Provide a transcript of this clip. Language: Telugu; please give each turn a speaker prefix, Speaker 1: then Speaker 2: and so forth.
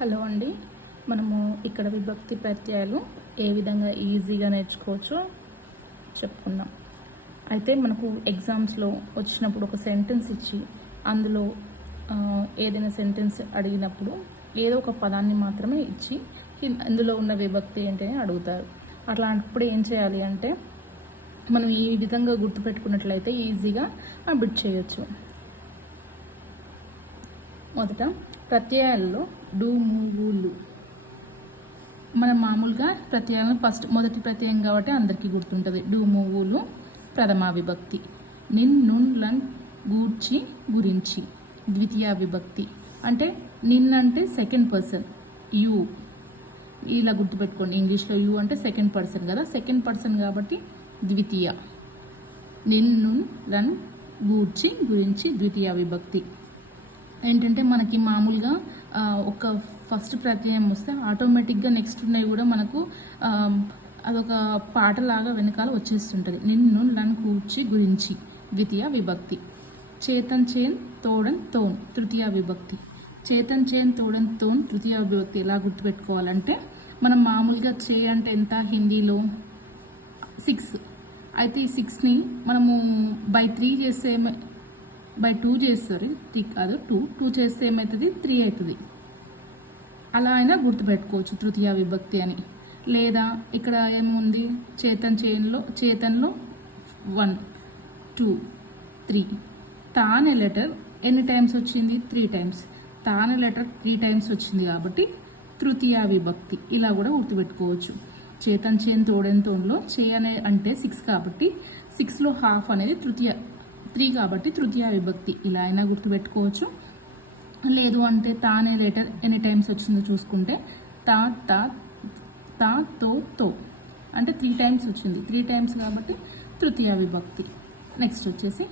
Speaker 1: హలో అండి. మనము ఇక్కడ విభక్తి ప్రత్యయాలు ఏ విధంగా ఈజీగా నేర్చుకోవచ్చో చెప్పుకుందాం. అయితే మనకు ఎగ్జామ్స్లో వచ్చినప్పుడు ఒక సెంటెన్స్ ఇచ్చి అందులో ఏదైనా సెంటెన్స్ అడిగినప్పుడు ఏదో ఒక పదాన్ని మాత్రమే ఇచ్చి ఇందులో అందులో ఉన్న విభక్తి ఏంటని అడుగుతారు. అట్లాంటప్పుడు ఏం చేయాలి అంటే మనం ఈ విధంగా గుర్తుపెట్టుకున్నట్లయితే ఈజీగా బిట్ చేయొచ్చు. మొదట ప్రత్యయాల్లో డు మూవులు మనం మామూలుగా ప్రత్యయాలను ఫస్ట్ మొదటి ప్రత్యయం కాబట్టి అందరికీ గుర్తుంటుంది. డు మూవులు ప్రథమా విభక్తి. నిన్ నున్ లన్ గూర్చి గురించి. ద్వితీయ విభక్తి. అంటే నిన్ అంటే సెకండ్ పర్సన్ యూ. ఇలా గుర్తుపెట్టుకోండి. ఇంగ్లీష్లో యూ అంటే సెకండ్ పర్సన్ కదా. సెకండ్ పర్సన్ కాబట్టి ద్వితీయ. నిన్ను రన్ గూర్చి గురించి ద్వితీయ విభక్తి. ఏంటంటే మనకి మామూలుగా ఒక ఫస్ట్ ప్రత్యయం వస్తే ఆటోమేటిక్గా నెక్స్ట్ ఉన్నవి కూడా మనకు అదొక పాటలాగా వెనకాల వచ్చేస్తుంటుంది. నిన్ను నన్ను కూర్చి గురించి ద్వితీయ విభక్తి. చేతన్ చేన్ తోడన్ తోన్ తృతీయ విభక్తి. చేతన్ చేన్ తోడన్ తోన్ తృతీయ విభక్తి ఎలా గుర్తుపెట్టుకోవాలంటే మనం మామూలుగా చే అంటే ఎంత హిందీలో? సిక్స్. అయితే ఈ సిక్స్ని మనము బై త్రీ చేస్తే బై టూ చేస్తారు త్రీ కాదు టూ. టూ చేస్తే ఏమవుతుంది త్రీ అవుతుంది అలా అయినా గుర్తుపెట్టుకోవచ్చు తృతీయ విభక్తి అని. లేదా ఇక్కడ ఏముంది? చేతన్ చేన్లో చేతన్లో వన్ టూ త్రీ. తా అనే లెటర్ ఎన్ని టైమ్స్ వచ్చింది? Three times. తా అనే లెటర్ త్రీ టైమ్స్ వచ్చింది కాబట్టి తృతీయ విభక్తి. ఇలా కూడా గుర్తుపెట్టుకోవచ్చు. చేతన్ చేన్ తోడెన్ తోన్లో చే అనే అంటే సిక్స్ కాబట్టి సిక్స్లో హాఫ్ అనేది తృతీయ త్రీ కాబట్టి తృతీయ విభక్తి. ఇలా అయినా గుర్తుపెట్టుకోవచ్చు. లేదు అంటే తానే లెటర్ ఎన్ని టైమ్స్ వచ్చిందో చూసుకుంటే తా తా తా తో తో. అంటే త్రీ టైమ్స్ వచ్చింది. త్రీ టైమ్స్ కాబట్టి తృతీయ విభక్తి. నెక్స్ట్ వచ్చేసి